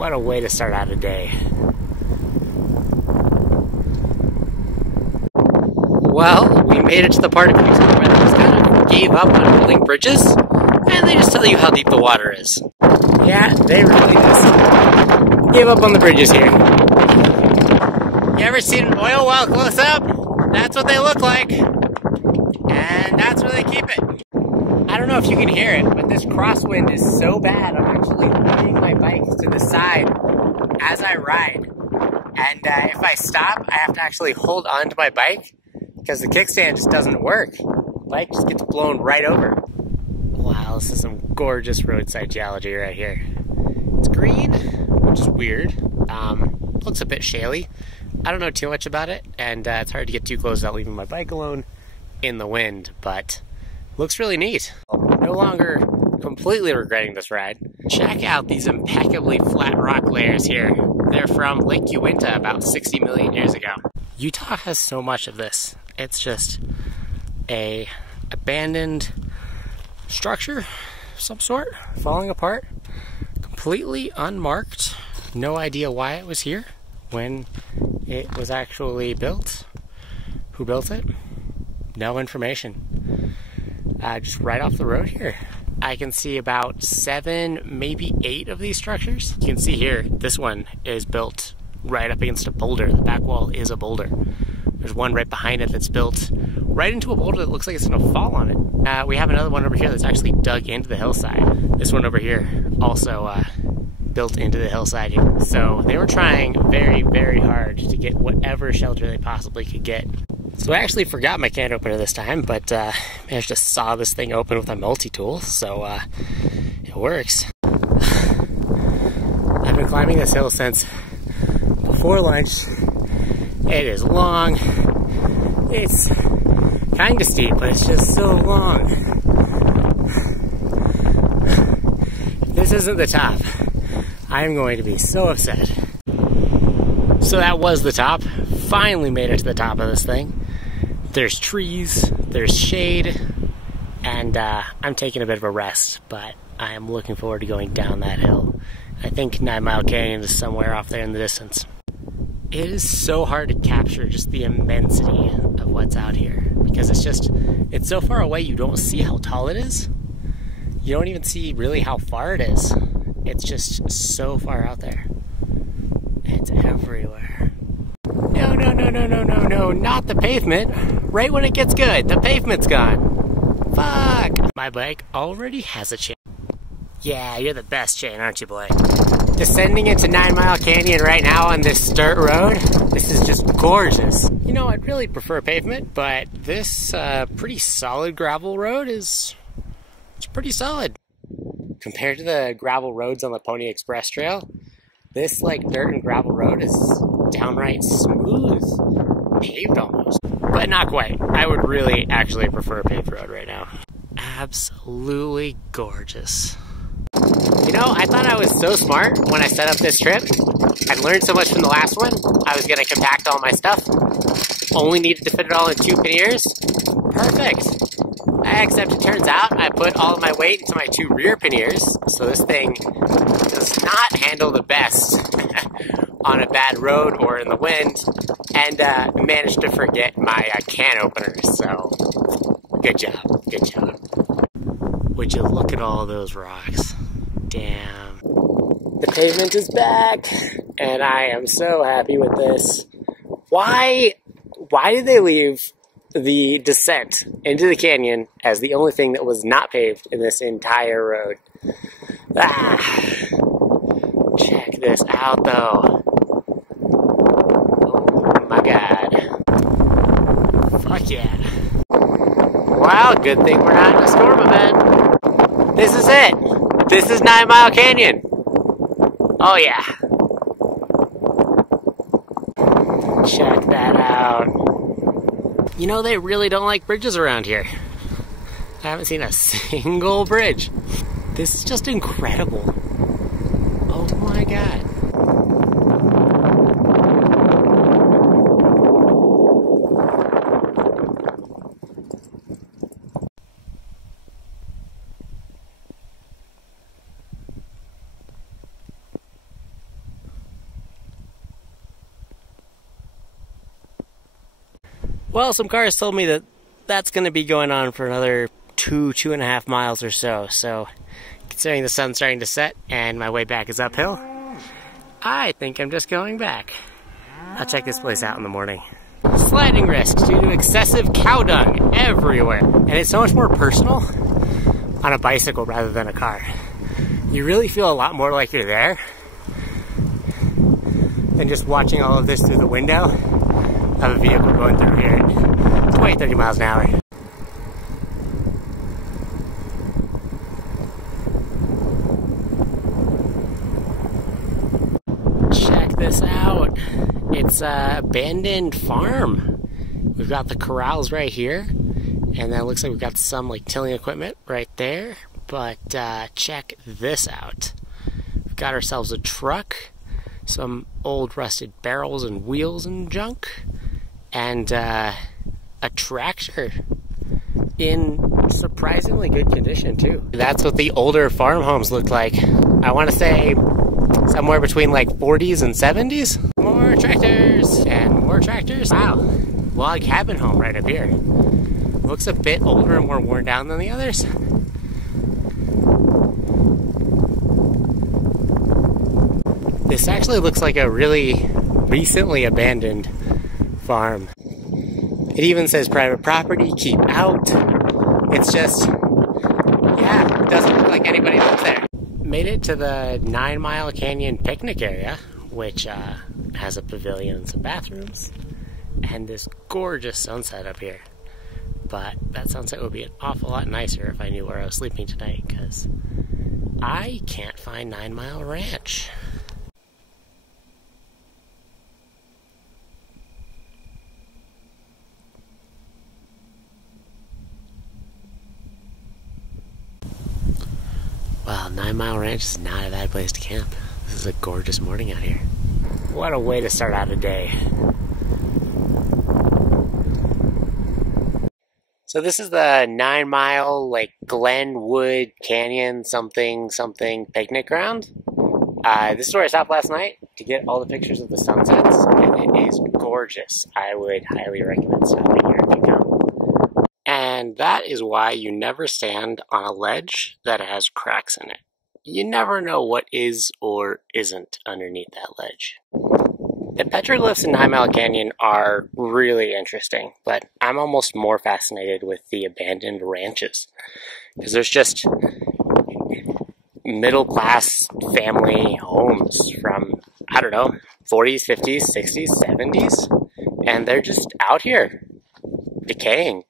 What a way to start out a day. Well, we made it to the part of Houston where they just kind of gave up on building bridges, and they just tell you how deep the water is. Yeah, they really just gave up on the bridges here. You ever seen an oil well close up? That's what they look like. And that's where they keep it. I don't know if you can hear it, but this crosswind is so bad, I'm actually leaning my bike to the side as I ride. And if I stop, I have to actually hold on to my bike because the kickstand just doesn't work. The bike just gets blown right over. Wow, this is some gorgeous roadside geology right here. It's green, which is weird. Looks a bit shaly. I don't know too much about it, and it's hard to get too close without leaving my bike alone in the wind, but looks really neat. No longer completely regretting this ride. Check out these impeccably flat rock layers here. They're from Lake Uintah about 60 million years ago. Utah has so much of this. It's just a abandoned structure of some sort, falling apart, completely unmarked. No idea why it was here, when it was actually built. Who built it? No information. Just right off the road here. I can see about 7, maybe 8 of these structures. You can see here, this one is built right up against a boulder. The back wall is a boulder. There's one right behind it that's built right into a boulder that looks like it's gonna fall on it. We have another one over here that's actually dug into the hillside. This one over here also built into the hillside here. So they were trying very, very hard to get whatever shelter they possibly could get. So I actually forgot my can opener this time, but managed to saw this thing open with a multi-tool, so it works. I've been climbing this hill since before lunch. It is long. It's kind of steep, but it's just so long. If this isn't the top, I'm going to be so upset. So that was the top. Finally made it to the top of this thing. There's trees, there's shade, and I'm taking a bit of a rest, but I am looking forward to going down that hill. I think 9 Mile Canyon is somewhere off there in the distance. It is so hard to capture just the immensity of what's out here, because it's so far away you don't see how tall it is. You don't even see really how far it is. It's just so far out there. It's everywhere. No, no, no, no, no, no, no, not the pavement. Right when it gets good, the pavement's gone. Fuck! My bike already has a chain. Yeah, you're the best chain, aren't you, boy? Descending into 9 Mile Canyon right now on this dirt road, this is just gorgeous. You know, I'd really prefer pavement, but this pretty solid gravel road it's pretty solid. Compared to the gravel roads on the Pony Express Trail, this like dirt and gravel road is downright smooth, paved almost, but not quite. I would really actually prefer a paved road right now. Absolutely gorgeous. You know, I thought I was so smart when I set up this trip. I'd learned so much from the last one. I was gonna compact all my stuff. Only needed to fit it all in 2 panniers. Perfect. Except it turns out I put all of my weight into my 2 rear panniers, so this thing does not handle the best on a bad road or in the wind, and managed to forget my can opener, so good job, good job. Would you look at all those rocks? Damn. The pavement is back, and I am so happy with this. Why did they leave the descent into the canyon as the only thing that was not paved in this entire road? Check this out though. Oh my god. Fuck yeah. Wow, good thing we're not in a storm event. This is it. This is 9 Mile Canyon. Oh yeah. Check that out. You know, they really don't like bridges around here. I haven't seen a single bridge. This is just incredible. Oh my god. Well, some cars told me that that's going to be going on for another 2.5 miles or so. So, considering the sun's starting to set and my way back is uphill, I think I'm just going back. I'll check this place out in the morning. Sliding risks due to excessive cow dung everywhere. And it's so much more personal on a bicycle rather than a car. You really feel a lot more like you're there than just watching all of this through the window of a vehicle going through here at 20, 30 miles an hour. Check this out. It's an abandoned farm. We've got the corrals right here, and then it looks like we've got some like tilling equipment right there. But check this out. We've got ourselves a truck, some old rusted barrels and wheels and junk, and a tractor in surprisingly good condition too. That's what the older farmhomes looked like. I want to say somewhere between like 40s and 70s. More tractors and more tractors. Wow, log cabin home right up here. Looks a bit older and more worn down than the others. This actually looks like a really recently abandoned farm. It even says private property, keep out. It's just, yeah, it doesn't look like anybody lives there. Made it to the 9 Mile Canyon picnic area, which has a pavilion and some bathrooms, and this gorgeous sunset up here. But that sunset would be an awful lot nicer if I knew where I was sleeping tonight, because I can't find 9 Mile Ranch. Wow, 9 Mile Ranch is not a bad place to camp. This is a gorgeous morning out here. What a way to start out a day. So this is the 9 Mile, like, Glenwood Canyon something picnic ground. This is where I stopped last night to get all the pictures of the sunsets, and it is gorgeous. I would highly recommend stopping here if you come. And that is why you never stand on a ledge that has cracks in it. You never know what is or isn't underneath that ledge. The petroglyphs in 9 Mile Canyon are really interesting, but I'm almost more fascinated with the abandoned ranches. Because there's just middle-class family homes from, I don't know, 40s, 50s, 60s, 70s, and they're just out here, decaying.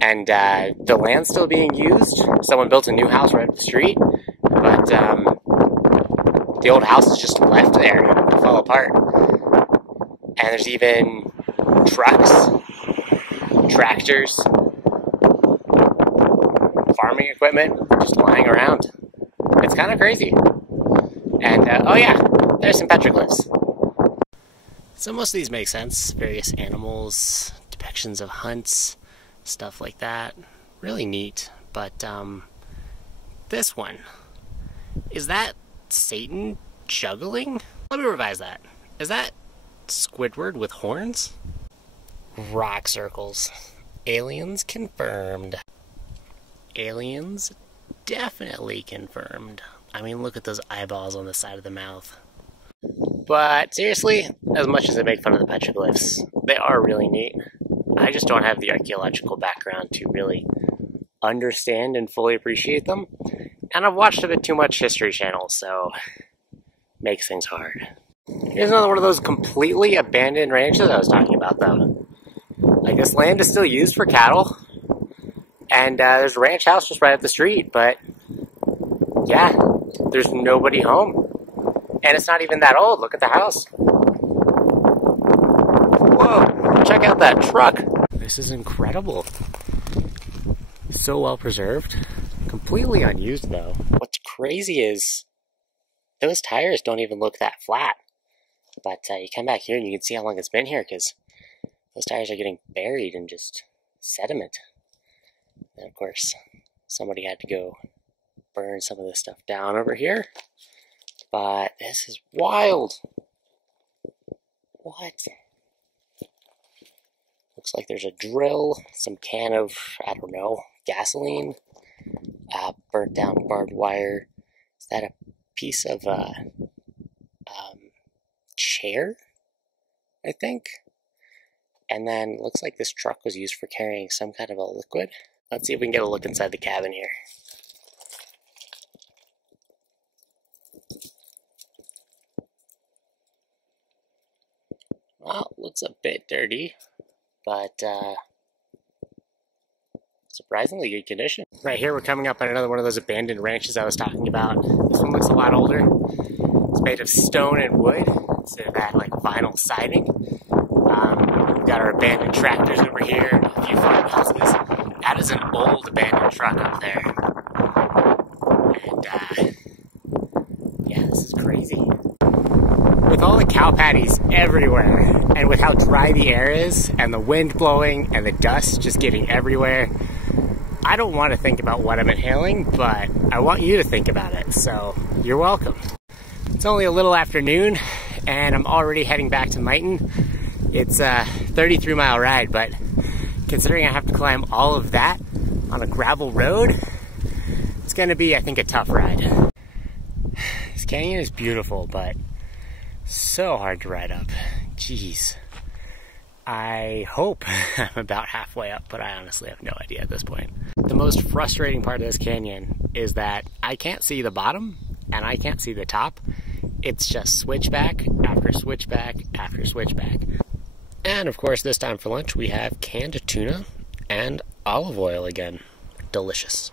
And the land's still being used. Someone built a new house right up the street, but the old house is just left there to fall apart. And there's even trucks, tractors, farming equipment just lying around. It's kind of crazy. And oh yeah, there's some petroglyphs. So most of these make sense. Various animals, depictions of hunts, stuff like that. Really neat. But this one, is that Satan juggling? Let me revise that. Is that Squidward with horns? Rock circles. Aliens confirmed. Aliens definitely confirmed. I mean, look at those eyeballs on the side of the mouth. But seriously, as much as I make fun of the petroglyphs, they are really neat. I just don't have the archaeological background to really understand and fully appreciate them. And I've watched a bit too much History Channel, so makes things hard. Here's another one of those completely abandoned ranches I was talking about, though. Like, this land is still used for cattle, and there's a ranch house just right up the street, but yeah, there's nobody home. And it's not even that old. Look at the house. Whoa, check out that truck. This is incredible. So well preserved. Completely unused, though. What's crazy is those tires don't even look that flat. But you come back here and you can see how long it's been here, because those tires are getting buried in just sediment. And of course, somebody had to go burn some of this stuff down over here. But this is wild. What? Looks like there's a drill, some can of, I don't know, gasoline, burnt down barbed wire. Is that a piece of chair, I think? And then looks like this truck was used for carrying some kind of a liquid. Let's see if we can get a look inside the cabin here. Well, looks a bit dirty, but surprisingly good condition. Right here we're coming up on another one of those abandoned ranches I was talking about. This one looks a lot older. It's made of stone and wood instead of that like vinyl siding. We've got our abandoned tractors over here, a few farmhouses. That is an old abandoned truck up there. And yeah, this is crazy. With all the cow patties everywhere, and with how dry the air is, and the wind blowing, and the dust just getting everywhere, I don't want to think about what I'm inhaling, but I want you to think about it, so you're welcome. It's only a little afternoon, and I'm already heading back to Uintah. It's a 33-mile ride, but considering I have to climb all of that on a gravel road, it's going to be, I think, a tough ride. This canyon is beautiful, but so hard to ride up. Jeez. I hope I'm about halfway up, but I honestly have no idea at this point. The most frustrating part of this canyon is that I can't see the bottom and I can't see the top. It's just switchback after switchback after switchback. And of course, this time for lunch we have canned tuna and olive oil again. Delicious.